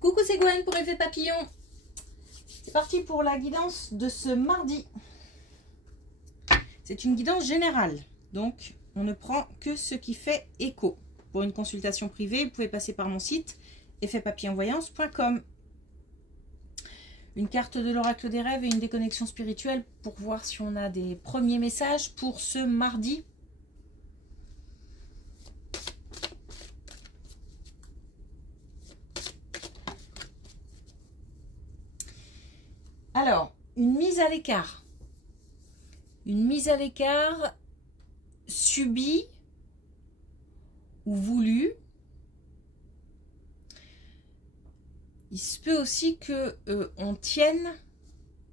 Coucou, c'est Gwen pour Effet Papillon. C'est parti pour la guidance de ce mardi. C'est une guidance générale, donc on ne prend que ce qui fait écho. Pour une consultation privée, vous pouvez passer par mon site effetpapillonvoyance.com. Une carte de l'oracle des rêves et une déconnexion spirituelle pour voir si on a des premiers messages pour ce mardi. Alors, une mise à l'écart. Une mise à l'écart subie ou voulue. Il se peut aussi que on tienne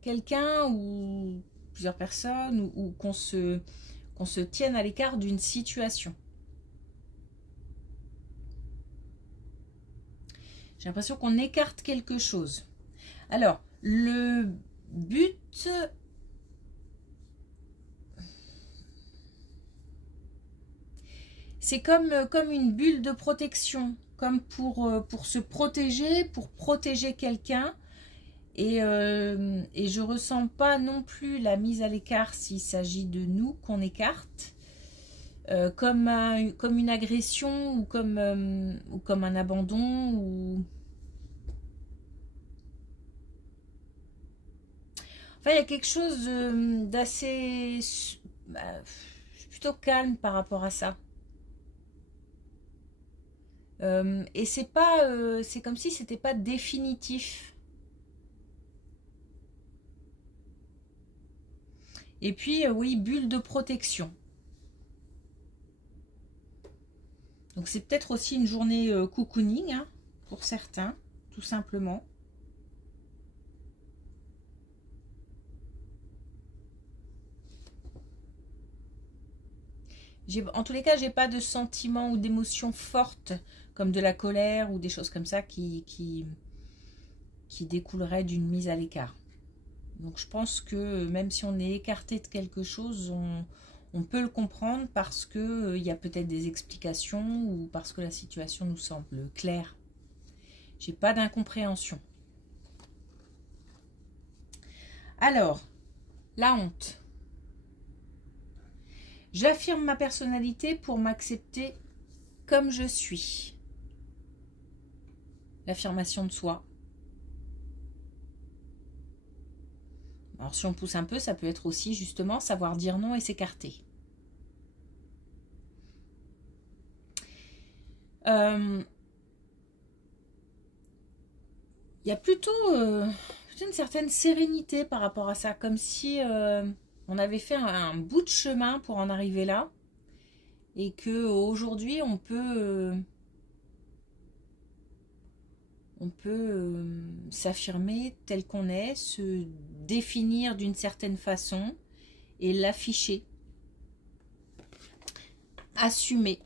quelqu'un ou plusieurs personnes ou qu'on se tienne à l'écart d'une situation. J'ai l'impression qu'on écarte quelque chose. Alors, le but, c'est comme une bulle de protection, comme pour se protéger, pour protéger quelqu'un. Et je ne ressens pas non plus la mise à l'écart s'il s'agit de nous qu'on écarte, comme une agression ou comme un abandon ou... Enfin, il y a quelque chose d'assez plutôt calme par rapport à ça. Et c'est comme si c'était pas définitif. Et puis oui, bulle de protection. Donc c'est peut-être aussi une journée cocooning hein, pour certains, tout simplement. En tous les cas, j'ai pas de sentiments ou d'émotions fortes comme de la colère ou des choses comme ça qui découleraient d'une mise à l'écart. Donc je pense que même si on est écarté de quelque chose, on peut le comprendre parce qu'il y a peut-être des explications ou parce que la situation nous semble claire. J'ai pas d'incompréhension. Alors, la honte. J'affirme ma personnalité pour m'accepter comme je suis. L'affirmation de soi. Alors si on pousse un peu, ça peut être aussi justement savoir dire non et s'écarter. Il y a plutôt une certaine sérénité par rapport à ça, comme si on avait fait un bout de chemin pour en arriver là et que aujourd'hui on peut s'affirmer tel qu'on est, se définir d'une certaine façon et l'afficher, assumer.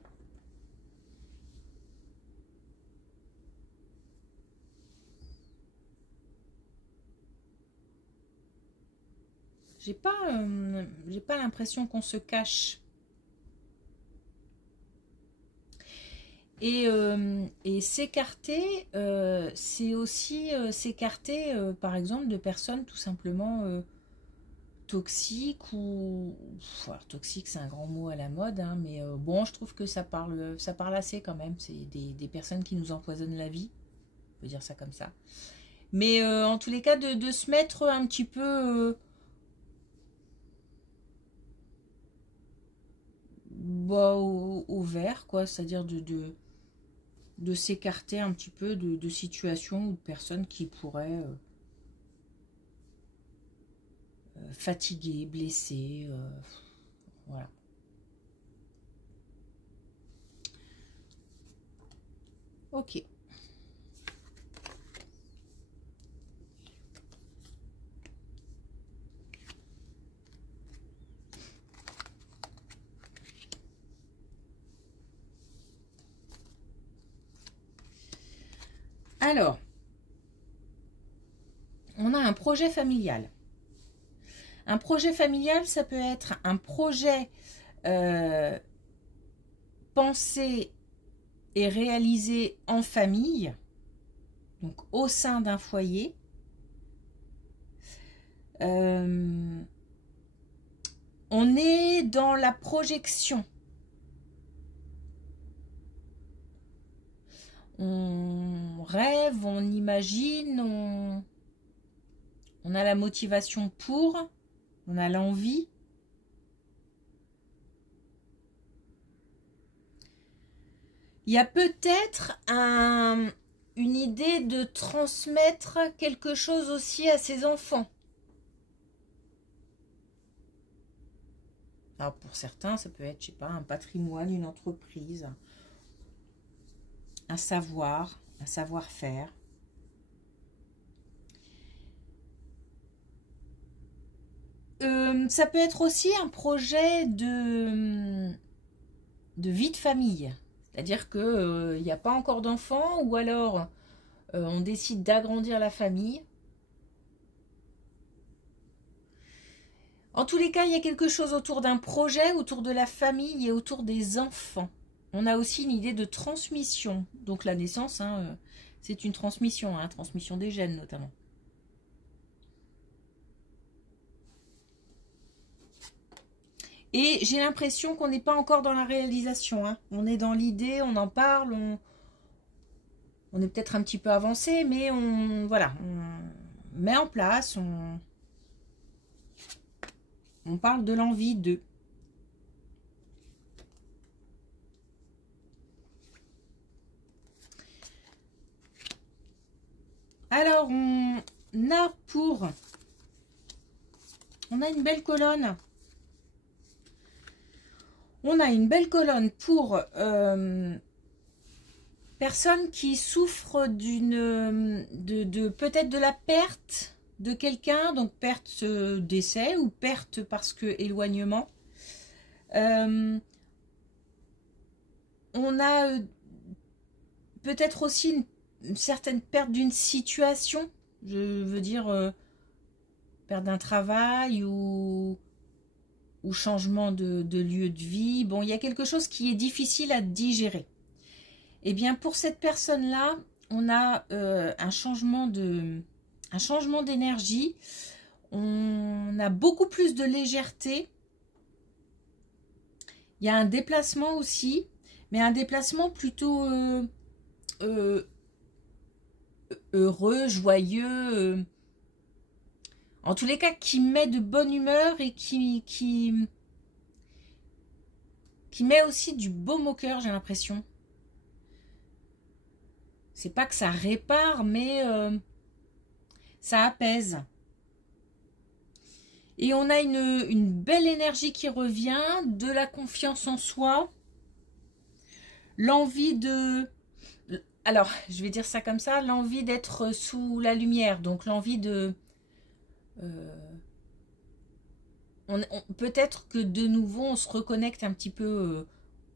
J'ai pas l'impression qu'on se cache. Et s'écarter, c'est aussi s'écarter, par exemple, de personnes tout simplement toxiques ou... Enfin, toxique, c'est un grand mot à la mode, hein, mais bon, je trouve que ça parle assez quand même. C'est des personnes qui nous empoisonnent la vie, on peut dire ça comme ça. Mais en tous les cas, de se mettre un petit peu... au vert, quoi, c'est-à-dire de s'écarter un petit peu de situations ou de personnes qui pourraient fatiguer, blesser, voilà. Ok. Alors, on a un projet familial. Un projet familial, ça peut être un projet pensé et réalisé en famille, donc au sein d'un foyer. On est dans la projection. On rêve, on imagine, on a la motivation pour, on a l'envie. Il y a peut-être une idée de transmettre quelque chose aussi à ses enfants. Alors pour certains, ça peut être, je sais pas, un patrimoine, une entreprise, un savoir-faire. Ça peut être aussi un projet de vie de famille. C'est-à-dire qu'il n'y a pas encore d'enfants ou alors on décide d'agrandir la famille. En tous les cas, il y a quelque chose autour d'un projet, autour de la famille et autour des enfants. On a aussi une idée de transmission. Donc la naissance, hein, c'est une transmission, hein, transmission des gènes notamment. Et j'ai l'impression qu'on n'est pas encore dans la réalisation. Hein. On est dans l'idée, on en parle, on est peut-être un petit peu avancé, mais voilà, on met en place, on parle de l'envie de. Alors, on a une belle colonne. On a une belle colonne pour personnes qui souffrent peut-être de la perte de quelqu'un, donc perte décès ou perte parce que éloignement. On a peut-être aussi une certaine perte d'une situation, je veux dire perte d'un travail ou changement de lieu de vie. Bon, il y a quelque chose qui est difficile à digérer. Eh bien, pour cette personne-là, on a un changement d'énergie. On a beaucoup plus de légèreté. Il y a un déplacement aussi, mais un déplacement plutôt heureux, joyeux, en tous les cas qui met de bonne humeur et qui met aussi du baume au cœur, j'ai l'impression. C'est pas que ça répare, mais ça apaise. Et on a une belle énergie qui revient, de la confiance en soi, l'envie de... Alors, je vais dire ça comme ça, l'envie d'être sous la lumière, donc l'envie de... peut-être que de nouveau, on se reconnecte un petit peu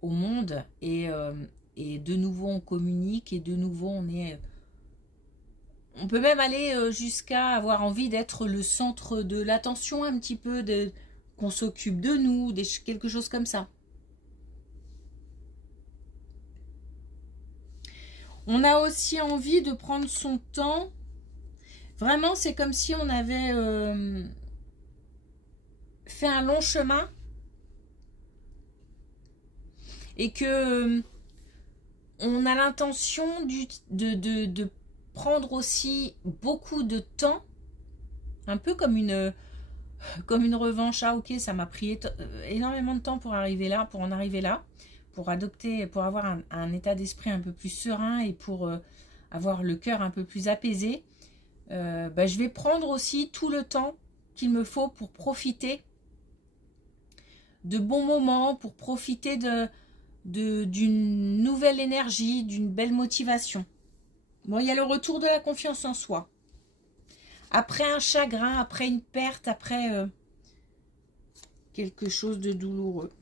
au monde et de nouveau, on communique et de nouveau, on peut même aller jusqu'à avoir envie d'être le centre de l'attention un petit peu, qu'on s'occupe de nous, quelque chose comme ça. On a aussi envie de prendre son temps. Vraiment, c'est comme si on avait fait un long chemin et que on a l'intention de prendre aussi beaucoup de temps, un peu comme une revanche. Ah ok, ça m'a pris énormément de temps pour arriver là, pour en arriver là, pour avoir un état d'esprit un peu plus serein et pour avoir le cœur un peu plus apaisé. Je vais prendre aussi tout le temps qu'il me faut pour profiter de bons moments, pour profiter d'une nouvelle énergie, d'une belle motivation. Bon, il y a le retour de la confiance en soi. Après un chagrin, après une perte, après quelque chose de douloureux.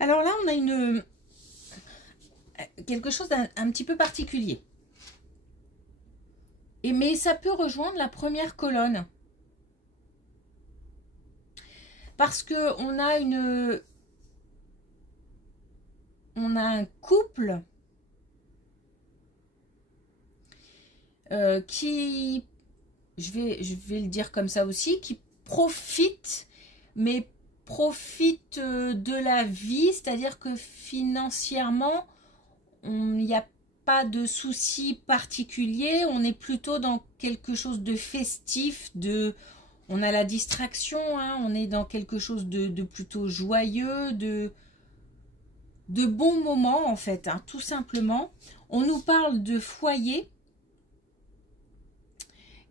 Alors là, on a quelque chose d'un petit peu particulier. Mais ça peut rejoindre la première colonne. Parce que on a un couple qui, je vais le dire comme ça aussi, qui profite, mais profite de la vie, c'est-à-dire que financièrement, il n'y a pas de souci particulier, on est plutôt dans quelque chose de festif, on a la distraction, hein, on est dans quelque chose de plutôt joyeux, de bons moments en fait, hein, tout simplement. On nous parle de foyer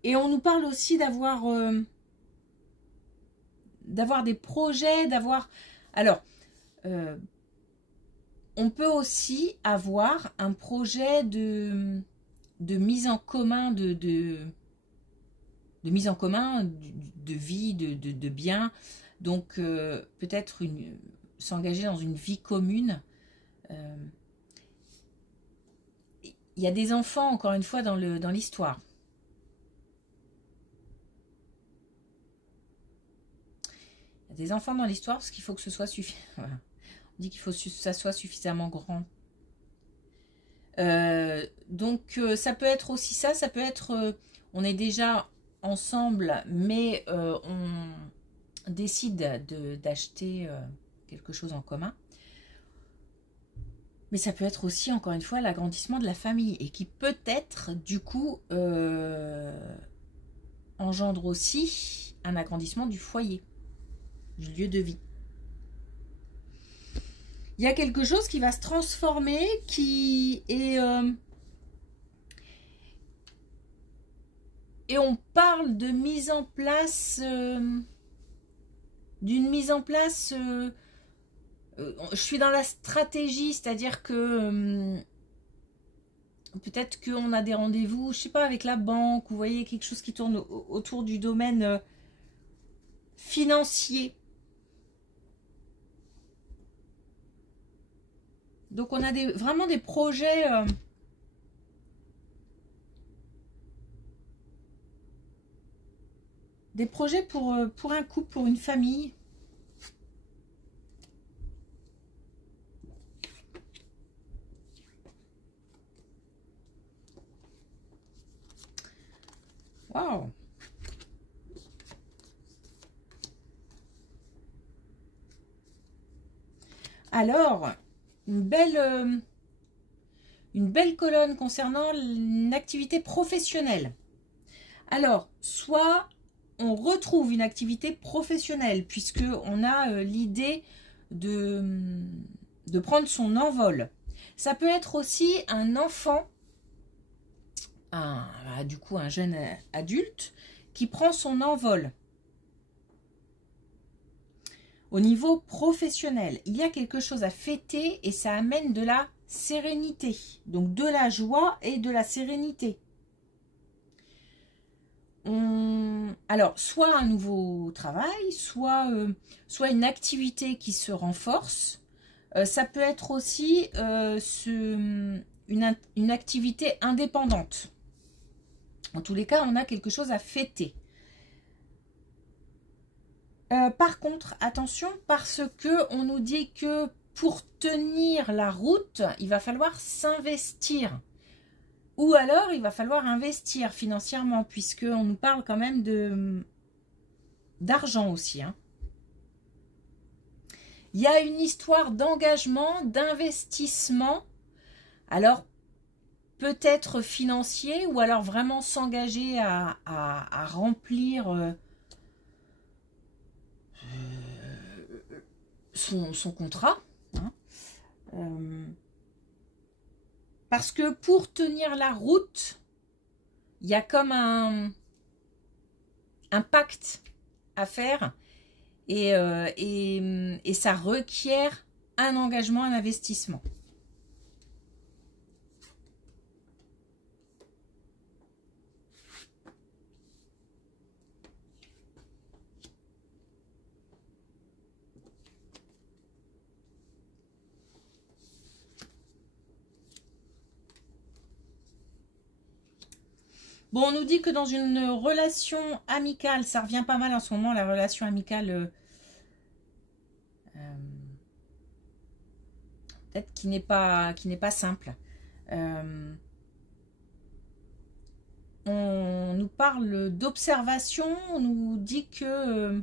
et on nous parle aussi d'avoir des projets, alors, on peut aussi avoir un projet de mise en commun de mise en commun de vie, de biens. Donc, peut-être s'engager dans une vie commune. Il y a des enfants, encore une fois, dans l'histoire. Il y a des enfants dans l'histoire parce qu'il faut que ce soit suffisant. Voilà. On dit qu'il faut que ça soit suffisamment grand. Donc, ça peut être aussi ça. Ça peut être, on est déjà ensemble, mais on décide d'acheter quelque chose en commun. Mais ça peut être aussi, encore une fois, l'agrandissement de la famille et qui peut-être, du coup, engendre aussi un agrandissement du foyer, du lieu de vie. Il y a quelque chose qui va se transformer, qui est... et on parle de mise en place... d'une mise en place... je suis dans la stratégie, c'est-à-dire que... peut-être qu'on a des rendez-vous, je sais pas, avec la banque, vous voyez, quelque chose qui tourne autour du domaine financier. Donc on a vraiment des projets pour un couple, pour une famille. Waouh! Alors, une belle colonne concernant une activité professionnelle. Alors, soit on retrouve une activité professionnelle, puisqu'on a l'idée de prendre son envol. Ça peut être aussi un enfant, du coup un jeune adulte, qui prend son envol. Au niveau professionnel, il y a quelque chose à fêter et ça amène de la sérénité. Donc de la joie et de la sérénité. Alors, soit un nouveau travail, soit une activité qui se renforce. Ça peut être aussi une activité indépendante. En tous les cas, on a quelque chose à fêter. Par contre, attention, parce que on nous dit que pour tenir la route, il va falloir s'investir. Ou alors, il va falloir investir financièrement, puisqu'on nous parle quand même d'argent aussi. Hein. Il y a une histoire d'engagement, d'investissement. Alors, peut-être financier, ou alors vraiment s'engager à remplir... son contrat, hein. Parce que pour tenir la route, il y a comme un pacte à faire et ça requiert un engagement, un investissement. Bon, on nous dit que dans une relation amicale, ça revient pas mal en ce moment, la relation amicale, peut-être qui n'est pas simple. On nous parle d'observation, on nous dit que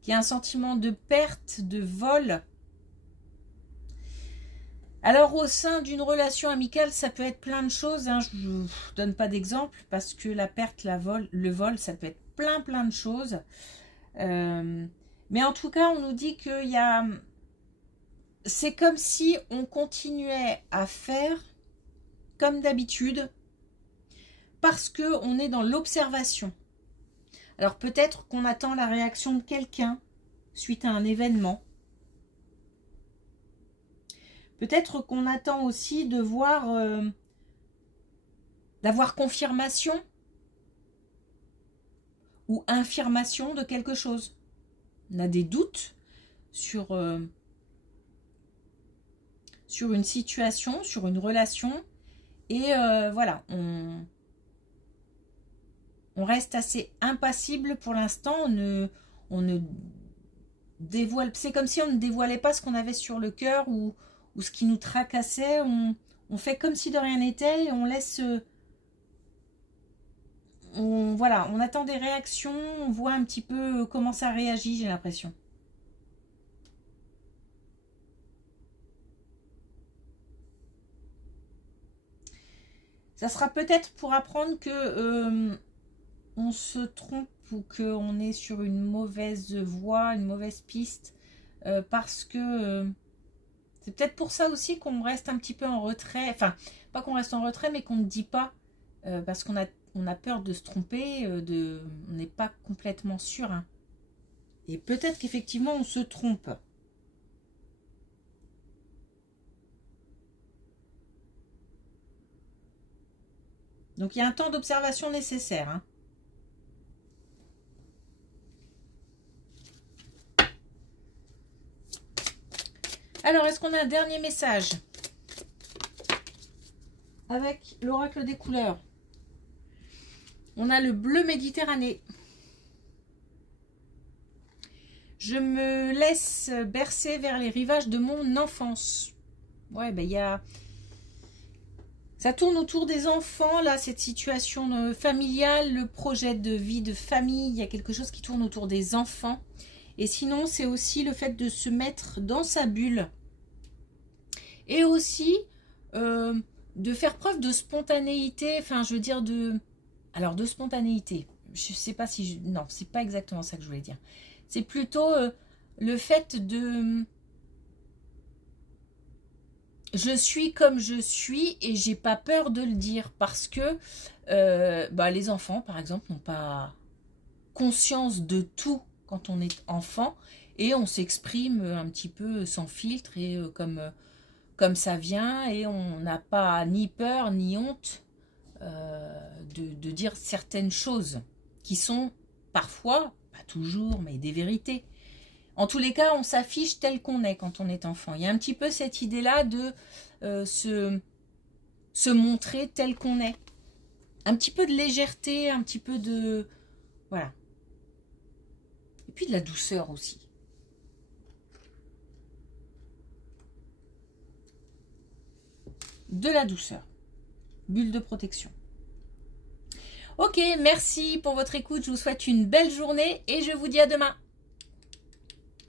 qu'il y a un sentiment de perte, de vol. Alors au sein d'une relation amicale, ça peut être plein de choses, hein. Je ne donne pas d'exemple parce que la perte, le vol, ça peut être plein de choses. Mais en tout cas, on nous dit qu'il y a... C'est comme si on continuait à faire comme d'habitude parce qu'on est dans l'observation. Alors peut-être qu'on attend la réaction de quelqu'un suite à un événement. Peut-être qu'on attend aussi de voir, d'avoir confirmation ou infirmation de quelque chose. On a des doutes sur une situation, sur une relation. Et voilà, on reste assez impassible pour l'instant. On ne dévoile, c'est comme si on ne dévoilait pas ce qu'on avait sur le cœur ou ce qui nous tracassait. On fait comme si de rien n'était et on laisse... voilà, on attend des réactions, on voit un petit peu comment ça réagit, j'ai l'impression. Ça sera peut-être pour apprendre que on se trompe ou qu'on est sur une mauvaise voie, une mauvaise piste, parce que c'est peut-être pour ça aussi qu'on reste un petit peu en retrait, enfin, pas qu'on reste en retrait, mais qu'on ne dit pas, parce qu'on a peur de se tromper, on n'est pas complètement sûr. Hein. Et peut-être qu'effectivement, on se trompe. Donc, il y a un temps d'observation nécessaire. Hein. Alors, est-ce qu'on a un dernier message avec l'oracle des couleurs? On a le bleu Méditerranée. Je me laisse bercer vers les rivages de mon enfance. Ouais, ben il y a... Ça tourne autour des enfants, là, cette situation familiale, le projet de vie de famille. Il y a quelque chose qui tourne autour des enfants. Et sinon, c'est aussi le fait de se mettre dans sa bulle. Et aussi de faire preuve de spontanéité. Enfin, je veux dire de... Alors, de spontanéité. Je sais pas si... Non, c'est pas exactement ça que je voulais dire. C'est plutôt le fait de... Je suis comme je suis et j'ai pas peur de le dire parce que les enfants, par exemple, n'ont pas conscience de tout quand on est enfant et on s'exprime un petit peu sans filtre et comme ça vient et on n'a pas ni peur ni honte de dire certaines choses qui sont parfois, pas toujours, mais des vérités. En tous les cas, on s'affiche tel qu'on est quand on est enfant. Il y a un petit peu cette idée-là de se montrer tel qu'on est. Un petit peu de légèreté, un petit peu de... Voilà. Et puis de la douceur aussi. De la douceur. Bulle de protection. Ok, merci pour votre écoute. Je vous souhaite une belle journée et je vous dis à demain.